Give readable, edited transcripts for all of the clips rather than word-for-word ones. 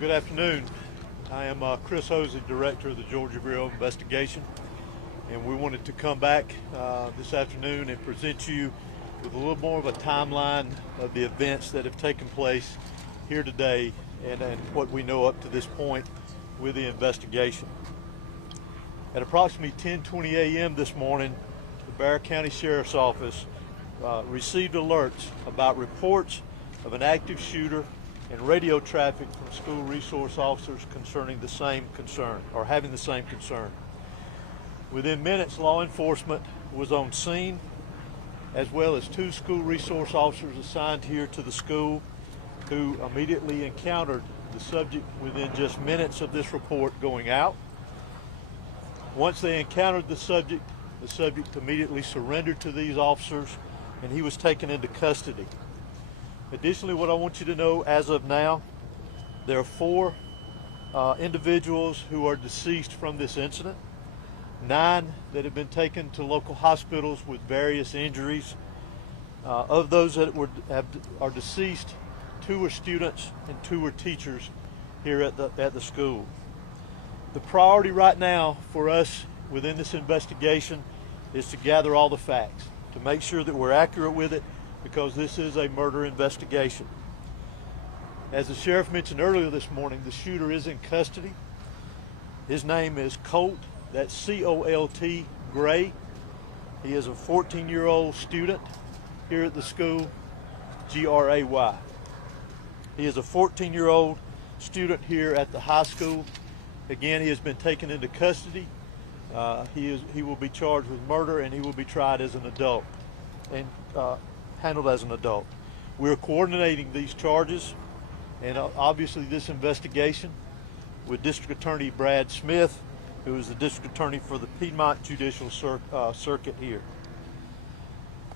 Good afternoon. I am Chris Hosey, Director of the Georgia Bureau of Investigation, and we wanted to come back this afternoon and present you with a little more of a timeline of the events that have taken place here today and what we know up to this point with the investigation. At approximately 10:20 a.m. this morning, the Bexar County Sheriff's Office received alerts about reports of an active shooter and radio traffic from school resource officers concerning the same concern, or having the same concern. Within minutes, law enforcement was on scene, as well as 2 school resource officers assigned here to the school who immediately encountered the subject within just minutes of this report going out. Once they encountered the subject immediately surrendered to these officers and he was taken into custody. Additionally, what I want you to know as of now, there are 4 individuals who are deceased from this incident, 9 that have been taken to local hospitals with various injuries. Of those that are deceased, 2 are students and 2 are teachers here at the school. The priority right now for us within this investigation is to gather all the facts, to make sure that we're accurate with it, because this is a murder investigation. As the sheriff mentioned earlier this morning, the shooter is in custody. His name is Colt, that's C-O-L-T, Gray. He is a 14-year-old student here at the school, G-R-A-Y. He is a 14-year-old student here at the high school. Again, he has been taken into custody. He will be charged with murder and he will be tried as an adult and handled as an adult. We're coordinating these charges and obviously this investigation with District Attorney Brad Smith, who is the District Attorney for the Piedmont Judicial Circuit here.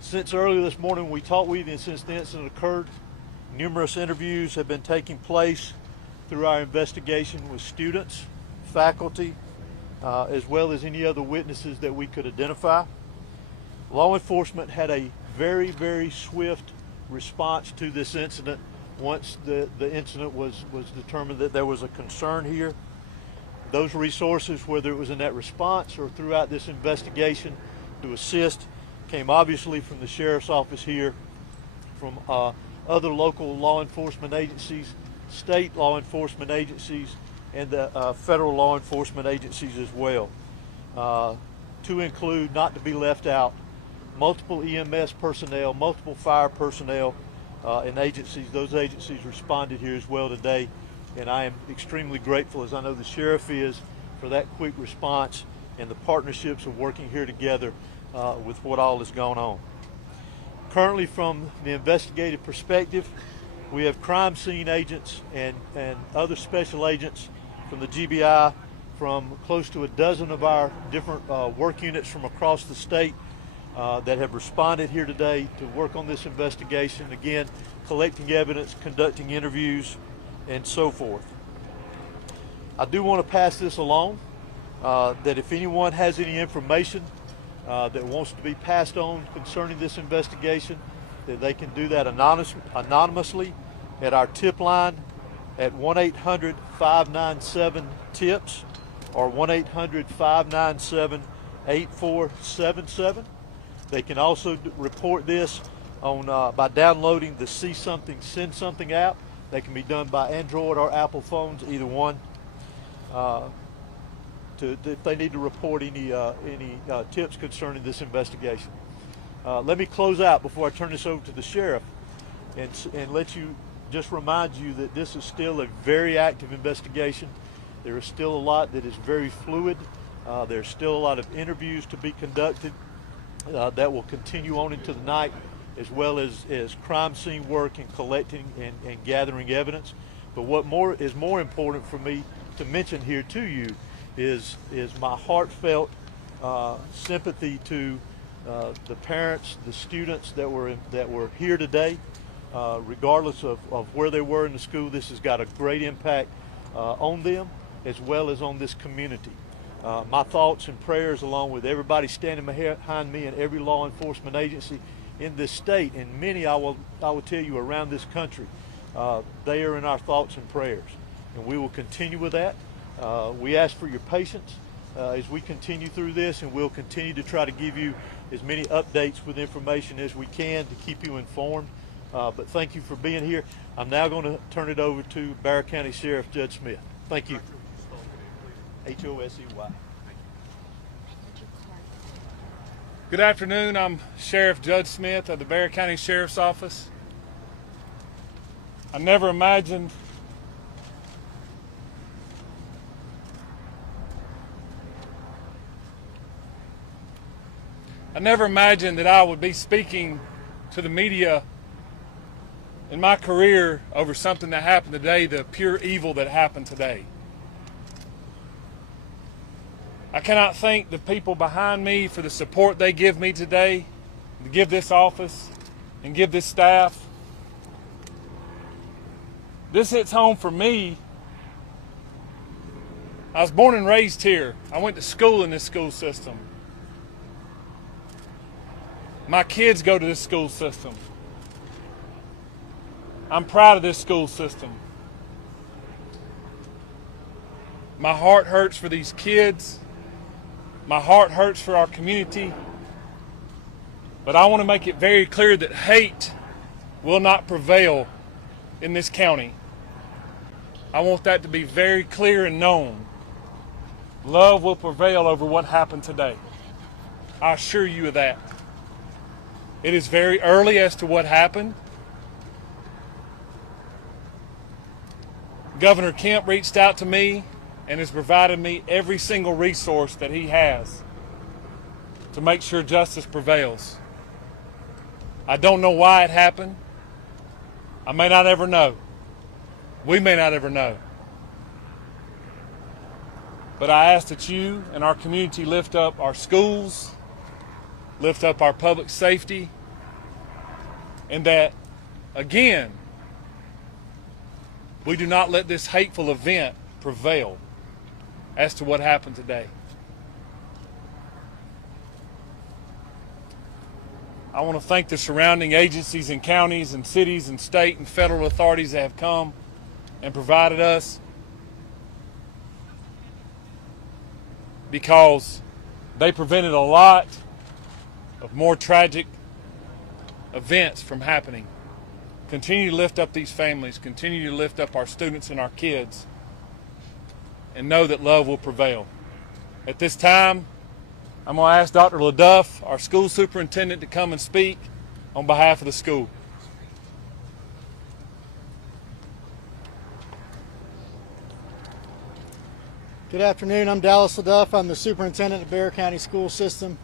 Since earlier this morning we talked with you and since the incident occurred, numerous interviews have been taking place through our investigation with students, faculty, as well as any other witnesses that we could identify. Law enforcement had a very, very swift response to this incident once the incident was determined that there was a concern here. Those resources, whether it was in that response or throughout this investigation to assist, came obviously from the sheriff's office here, from other local law enforcement agencies, state law enforcement agencies, and the federal law enforcement agencies as well. To include, not to be left out, multiple EMS personnel, multiple fire personnel, and agencies. Those agencies responded here as well today, and I am extremely grateful, as I know the sheriff is, for that quick response and the partnerships of working here together with what all has gone on. Currently, from the investigative perspective, we have crime scene agents and other special agents from the GBI, from close to a dozen of our different work units from across the state that have responded here today to work on this investigation, again, collecting evidence, conducting interviews, and so forth. I do want to pass this along, that if anyone has any information that wants to be passed on concerning this investigation, that they can do that anonymously at our tip line at 1-800-597-TIPS or 1-800-597-8477. They can also report this on by downloading the See Something, Send Something app. They can be done by Android or Apple phones, either one. If they need to report any tips concerning this investigation. Let me close out before I turn this over to the sheriff and let you just remind you that this is still a very active investigation. There is still a lot that is very fluid. There's still a lot of interviews to be conducted that will continue on into the night, as well as crime scene work and collecting and gathering evidence. But what is more important for me to mention here to you is my heartfelt sympathy to the parents, the students that were here today. Regardless of where they were in the school, this has got a great impact on them as well as on this community. My thoughts and prayers, along with everybody standing behind me and every law enforcement agency in this state, and many I will tell you around this country, they are in our thoughts and prayers. and we will continue with that. We ask for your patience as we continue through this, and we'll continue to try to give you as many updates with information as we can to keep you informed. But thank you for being here. I'm now going to turn it over to Bexar County Sheriff Judge Smith. Thank you. H-O-S-E-Y. Good afternoon. I'm Sheriff Judge Smith of the Bexar County Sheriff's Office. I never imagined that I would be speaking to the media in my career over something that happened today, the pure evil that happened today. I cannot thank the people behind me for the support they give me today, to give this office and give this staff. This hits home for me. I was born and raised here. I went to school in this school system. My kids go to this school system. I'm proud of this school system. My heart hurts for these kids. My heart hurts for our community. But I want to make it very clear that hate will not prevail in this county. I want that to be very clear and known. Love will prevail over what happened today. I assure you of that. It is very early as to what happened. Governor Kemp reached out to me and has provided me every single resource that he has to make sure justice prevails. I don't know why it happened. I may not ever know. We may not ever know. But I ask that you and our community lift up our schools, lift up our public safety, and that, again, we do not let this hateful event prevail as to what happened today. I want to thank the surrounding agencies and counties and cities and state and federal authorities that have come and provided us, because they prevented a lot of more tragic events from happening. Continue to lift up these families, continue to lift up our students and our kids, and know that love will prevail. At this time, I'm going to ask Dr. LaDuff, our school superintendent, to come and speak on behalf of the school. Good afternoon. I'm Dallas LaDuff. I'm the superintendent of Bexar County School System.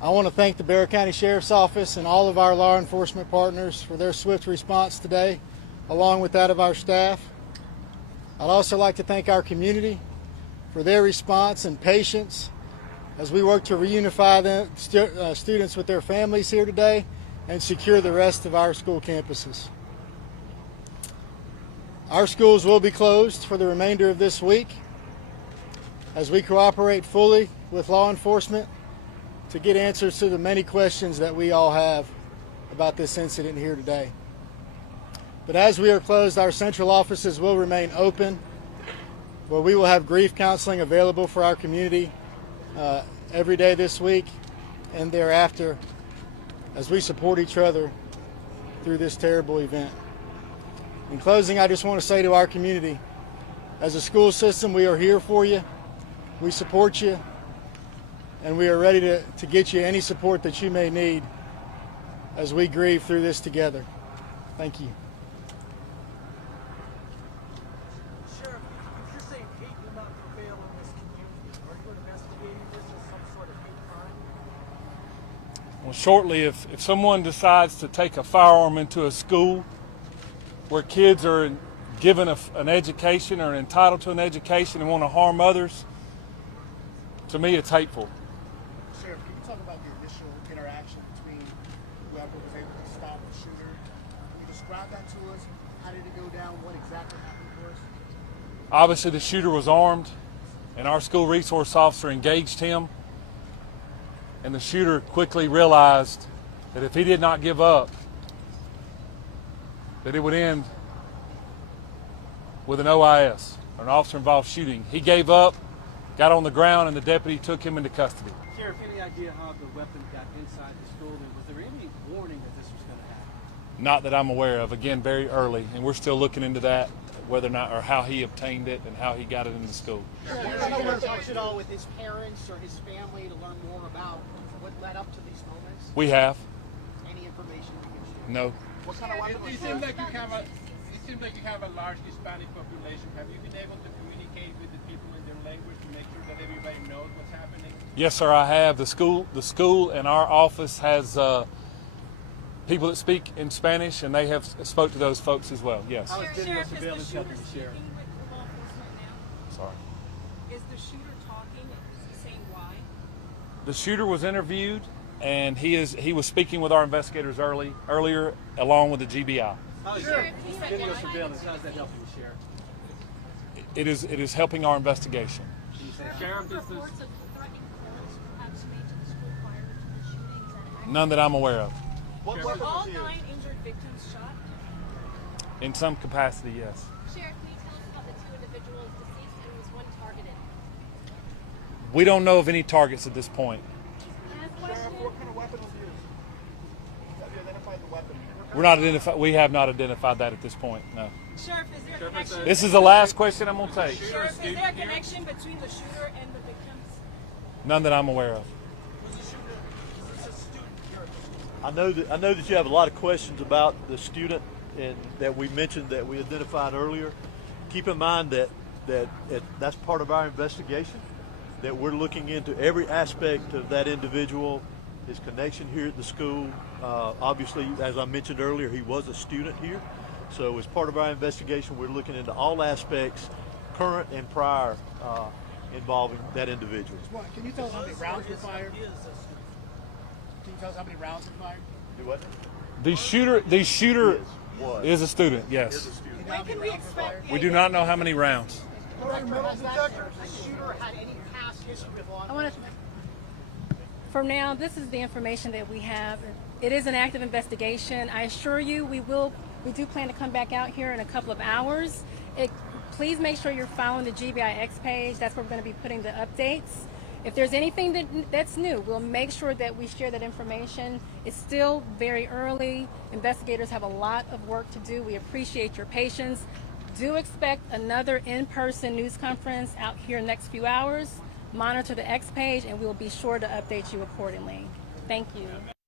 I want to thank the Bexar County Sheriff's Office and all of our law enforcement partners for their swift response today, along with that of our staff. I'd also like to thank our community for their response and patience as we work to reunify the students with their families here today and secure the rest of our school campuses. Our schools will be closed for the remainder of this week as we cooperate fully with law enforcement to get answers to the many questions that we all have about this incident here today. But as we are closed, our central offices will remain open, where we will have grief counseling available for our community every day this week and thereafter as we support each other through this terrible event. In closing, I just want to say to our community, as a school system, we are here for you, we support you, and we are ready to get you any support that you may need as we grieve through this together. Thank you. Sheriff, if you're saying hate will not prevail in this community, are you investigating this as some sort of hate crime? Well, shortly, if someone decides to take a firearm into a school where kids are given an education or entitled to an education and want to harm others, to me it's hateful. Sheriff, can you talk about the initial interaction between whoever was able to stop the shooter? Can you describe that to us? How did it go down? What exactly happened for us? Obviously the shooter was armed and our school resource officer engaged him, and the shooter quickly realized that if he did not give up, that it would end with an OIS, or an officer-involved shooting. He gave up, got on the ground, and the deputy took him into custody. Sheriff, any idea how the weapon got inside the school, and was there any warning that this was going to happen? Not that I'm aware of. Again, very early, and we're still looking into that, whether or not, or how he obtained it and how he got it into school. Have you ever talked at all with his parents or his family to learn more about what led up to these moments? We have. Any information you can share? No. What kind of weapon was It seems like you have a large Hispanic population. Have you been able to communicate with the people in their language to make sure that everybody knows what's happening? Yes, sir, I have. The school and our office has people that speak in Spanish, and they have spoke to those folks as well. Yes. How is video Sheriff, is the surveillance shooter helping the sheriff? speaking with law enforcement now? Sorry. Is the shooter talking? Is he saying why? The shooter was interviewed, and he was speaking with our investigators earlier, along with the GBI. How is Sheriff, he said video why? surveillance? How's that helping the sheriff? It is helping our investigation. Sheriff, is this Reports of threatening calls perhaps made to the school prior to the shooting. Is that accurate? None that I'm aware of. What Were weapon all was his? 9 injured victims shot? In some capacity, yes. Sheriff, can you tell us about the 2 individuals deceased and was one targeted? We don't know of any targets at this point. Sheriff, what kind of weapon was used? Have you identified the weapon? We have not identified that at this point. No. Sheriff, is there a connection? This is the last question I'm going to take. Sheriff, is there a connection between the shooter and the victims? None that I'm aware of. I know that you have a lot of questions about the student and that we mentioned, that we identified earlier. Keep in mind that that's part of our investigation, that we're looking into every aspect of that individual, his connection here at the school. Obviously, as I mentioned earlier, he was a student here. So as part of our investigation, we're looking into all aspects, current and prior, involving that individual. Can you tell us how many rounds were fired? Can you tell us how many rounds were fired? Do what? The shooter Was. is a student, Is yes. a student. When can we expect? We do not know how many rounds. Has that shooter had any past history with law enforcement? For now, this is the information that we have. It is an active investigation. I assure you, we do plan to come back out here in a couple of hours. Please make sure you're following the GBIX page. That's where we're going to be putting the updates. If there's anything that's new, we'll make sure that we share that information. It's still very early. Investigators have a lot of work to do. We appreciate your patience. Do expect another in-person news conference out here in the next few hours. Monitor the X page, and we'll be sure to update you accordingly. Thank you.